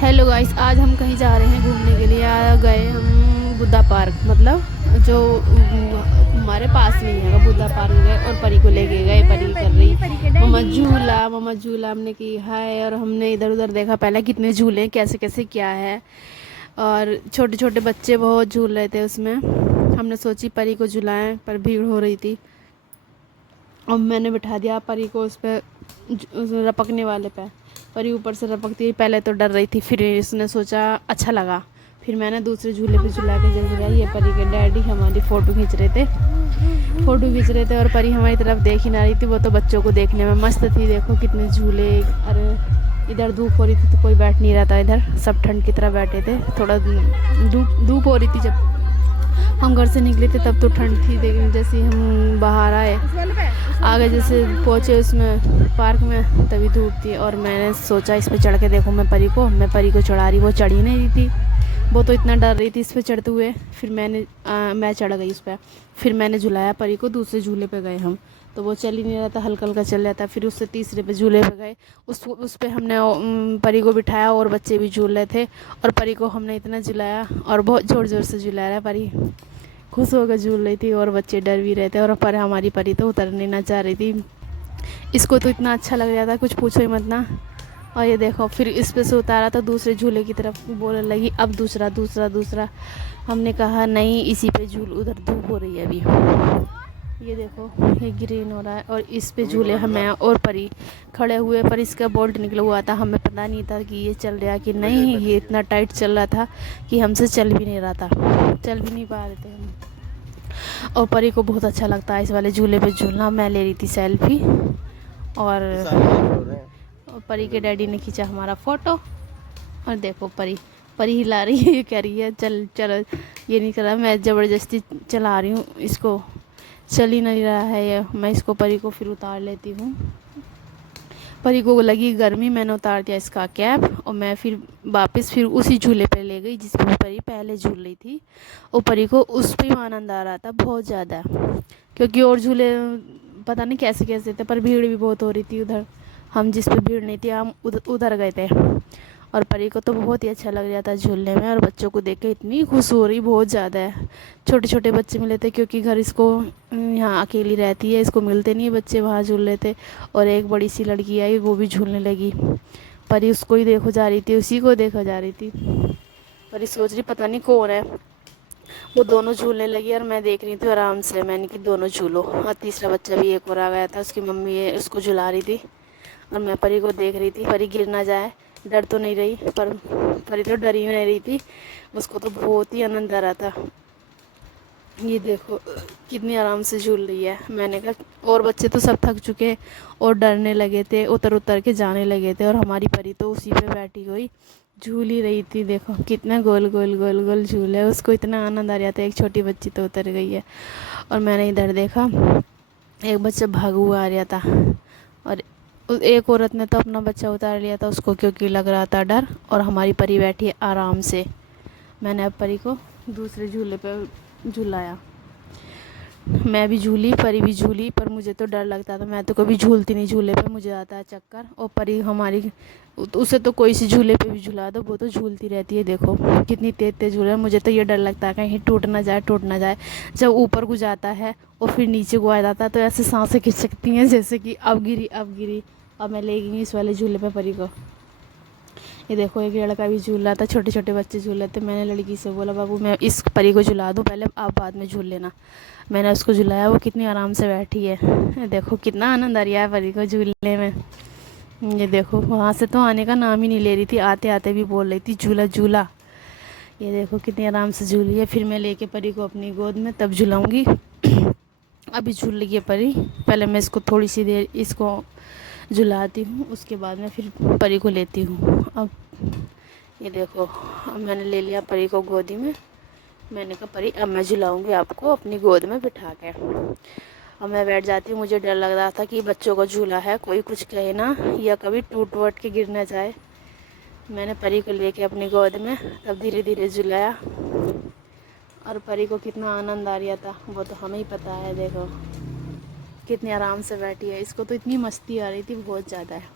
Hello guys, आज हम कहीं जा रहे हैं घूमने के लिए। आ गए हम बुद्धा पार्क, मतलब जो हमारे पास में ही है। बुद्धा पार्क गए और परी को लेके गए। परी कर रही मम्मा झूला हमने की है। और हमने इधर उधर देखा पहले कितने झूले कैसे कैसे क्या है। और छोटे छोटे बच्चे बहुत झूल रहे थे उसमें। हमने सोची परी को झुलाएं, पर भीड़ हो रही थी और मैंने बिठा दिया परी को उस पर, रपकने वाले पे। परी ऊपर से रपकती हुई पहले तो डर रही थी, फिर उसने सोचा अच्छा लगा। फिर मैंने दूसरे झूले पे झुला के जल गया। ये परी के डैडी हमारी फ़ोटो खींच रहे थे, और परी हमारी तरफ देख ही ना रही थी। वो तो बच्चों को देखने में मस्त थी। देखो कितने झूले। अरे इधर धूप हो रही थी तो कोई बैठ नहीं रहा था, इधर सब ठंड की तरह बैठे थे। थोड़ा धूप धूप हो रही थी जब हम घर से निकले थे, तब तो ठंड थी। लेकिन जैसे ही हम बाहर आगे जैसे पहुँचे उसमें पार्क में, तभी धूप थी। और मैंने सोचा इस पे चढ़ के देखूँ मैं परी को चढ़ा रही, वो चढ़ ही नहीं रही थी। वो तो इतना डर रही थी इस पे चढ़ते हुए। फिर मैं चढ़ गई इस पर। फिर मैंने झुलाया परी को। दूसरे झूले पे गए हम, तो वो चल ही नहीं रहा था, हल्का हल्का चल रहा था। फिर उससे तीसरे पे झूले पे गए। उस पे हमने परी को बिठाया और बच्चे भी झूल रहे थे। और परी को हमने इतना झुलाया और बहुत ज़ोर ज़ोर से झुलाया। परी खुश होकर झूल रही थी और बच्चे डर भी रहे थे। और पर हमारी परी तो उतरने ना चाह रही थी। इसको तो इतना अच्छा लग रहा था, कुछ पूछो ही मत ना। और ये देखो फिर इस पे से उतारा तो दूसरे झूले की तरफ बोलने लगी अब दूसरा दूसरा दूसरा। हमने कहा नहीं, इसी पे झूल, उधर धूप हो रही है अभी। ये देखो ये ग्रीन हो रहा है और इस पे झूले हमें और परी खड़े हुए, पर इसका बोल्ट निकला हुआ था। हमें पता नहीं था कि ये चल रहा कि नहीं। ये इतना टाइट चल रहा था कि हमसे चल भी नहीं रहा था, चल भी नहीं पा रहे थे हम। और परी को बहुत अच्छा लगता है इस वाले झूले पे झूलना। मैं ले रही थी सेल्फी और परी के डैडी ने खींचा हमारा फ़ोटो। और देखो परी परी हिला रही है, ये कह रही है चल चल। ये नहीं कर रहा, मैं ज़बरदस्ती चला रही हूँ इसको, चल ही नहीं रहा है ये। मैं इसको परी को फिर उतार लेती हूँ। परी को लगी गर्मी, मैंने उतार दिया इसका कैप और मैं फिर वापस फिर उसी झूले पे ले गई जिस पर परी पहले झूल रही थी। और परी को उस पर आनंद आ रहा था बहुत ज़्यादा, क्योंकि और झूले पता नहीं कैसे कैसे थे, पर भीड़ भी बहुत हो रही थी उधर। हम जिस पे भीड़ नहीं थी हम उधर गए थे। और परी को तो बहुत ही अच्छा लग रहा था झूलने में। और बच्चों को देख के इतनी खुश हो रही बहुत ज़्यादा है। छोटे छोटे बच्चे मिले थे, क्योंकि घर इसको यहाँ अकेली रहती है, इसको मिलते नहीं है बच्चे, वहाँ झूल रहे थे। और एक बड़ी सी लड़की आई, वो भी झूलने लगी। परी उसको ही देखो जा रही थी, उसी को देखो जा रही थी। परी सोच रही पता नहीं कौन है। वो दोनों झूलने लगी और मैं देख रही थी आराम से। मैंने कि दोनों झूलो। और तीसरा बच्चा भी एक और आ गया था, उसकी मम्मी उसको झुला रही थी और मैं परी को देख रही थी परी गिर ना जाए। डर तो नहीं रही, पर परी तो डर ही नहीं रही थी, उसको तो बहुत ही आनंद आ रहा था। ये देखो कितनी आराम से झूल रही है। मैंने कहा, और बच्चे तो सब थक चुके और डरने लगे थे, उतर उतर के जाने लगे थे। और हमारी परी तो उसी पे बैठी हुई झूल ही रही थी। देखो कितना गोल गोल गोल गोल झूल है, उसको इतना आनंद आ रहा था। एक छोटी बच्ची तो उतर गई है। और मैंने इधर देखा एक बच्चा भागा हुआ आ रहा था और एक औरत ने तो अपना बच्चा उतार लिया था उसको, क्योंकि लग रहा था डर। और हमारी परी बैठी है आराम से। मैंने अब परी को दूसरे झूले पर झुलाया। मैं भी झूली, परी भी झूली, पर मुझे तो डर लगता था। मैं तो कभी झूलती नहीं झूले पे, मुझे आता है चक्कर। और परी हमारी, उसे तो कोई सी झूले पे भी झुला दो वो तो झूलती रहती है। देखो कितनी तेज तेज झूल है। मुझे तो ये डर लगता है कहीं टूट ना जाए, टूट ना जाए। जब ऊपर को जाता है और फिर नीचे को आ जाता है तो ऐसे सांसें खिंच सकती हैं जैसे कि अब गिरी अब गिरी। अब मैं ले गई इस वाले झूले पे परी को। ये देखो एक लड़का भी झूल रहा था, छोटे छोटे बच्चे झूल रहे थे। मैंने लड़की से बोला बाबू मैं इस परी को झुला दूँ पहले, आप बाद में झूल लेना। मैंने उसको झुलाया, वो कितनी आराम से बैठी है। देखो कितना आनंद आ रहा है परी को झूलने में। ये देखो वहाँ से तो आने का नाम ही नहीं ले रही थी, आते आते भी बोल रही थी झूला झूला। ये देखो कितनी आराम से झूली है। फिर मैं लेके परी को अपनी गोद में तब झुलाऊँगी। अभी झूल रही है परी, पहले मैं इसको थोड़ी सी देर इसको झुलाती हूँ, उसके बाद में फिर परी को लेती हूँ। अब ये देखो अब मैंने ले लिया परी को गोदी में। मैंने कहा परी अब मैं झुलाऊँगी आपको अपनी गोद में बिठा के। अब मैं बैठ जाती हूँ। मुझे डर लग रहा था कि बच्चों का झूला है, कोई कुछ कहे ना या कभी टूट वट के गिर ना जाए। मैंने परी को लेके अपनी गोद में तब धीरे धीरे झुलाया। और परी को कितना आनंद आ रहा था वो तो हमें ही पता है। देखो कितनी आराम से बैठी है, इसको तो इतनी मस्ती आ रही थी बहुत ज़्यादा है।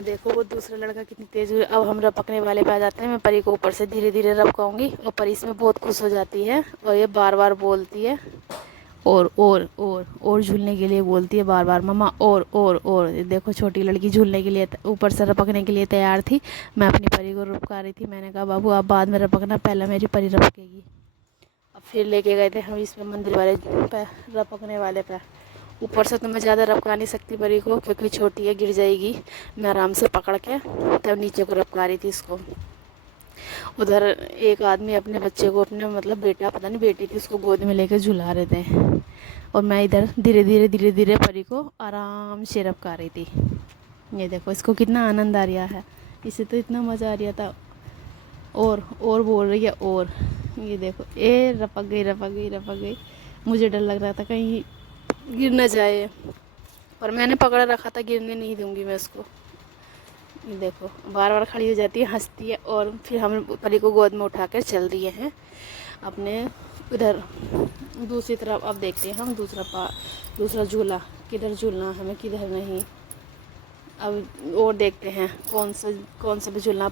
देखो वो दूसरा लड़का कितनी तेज़ हुई। अब हम रपकने वाले पे आ जाते हैं। मैं परी को ऊपर से धीरे धीरे रपकाऊंगी और परी इसमें बहुत खुश हो जाती है और ये बार बार बोलती है और झूलने के लिए बोलती है बार बार, मम्मा और। देखो छोटी लड़की झूलने के लिए ऊपर से रपकने के लिए तैयार थी। मैं अपनी परी को रपका रही थी। मैंने कहा बाबू आप बाद में रपकना, पहले मेरी परी रपकेगी। अब फिर लेके गए थे हम इसमें मंदिर वाले पे, रपकने वाले पे। ऊपर से तो मैं ज़्यादा रपका नहीं सकती परी को क्योंकि छोटी है, गिर जाएगी। मैं आराम से पकड़ के तब नीचे को रपका रही थी इसको। उधर एक आदमी अपने बच्चे को, अपने मतलब बेटा, पता नहीं बेटी थी, उसको गोद में लेकर झुला रहे थे और मैं इधर धीरे धीरे परी को आराम से रपका रही थी। ये देखो इसको कितना आनंद आ रहा है, इसे तो इतना मज़ा आ रहा था। और बोल रही है और। ये देखो रपक गई। मुझे डर लग रहा था कहीं गिर ना जाए, पर मैंने पकड़ रखा था, गिरने नहीं दूंगी मैं उसको। ये देखो बार बार खड़ी हो जाती है, हंसती है और फिर हम परी को गोद में उठाकर चल दिए हैं अपने उधर दूसरी तरफ। अब देखते हैं हम दूसरा झूला किधर झूलना हमें, किधर नहीं। अब और देखते हैं कौन सा भी झूलना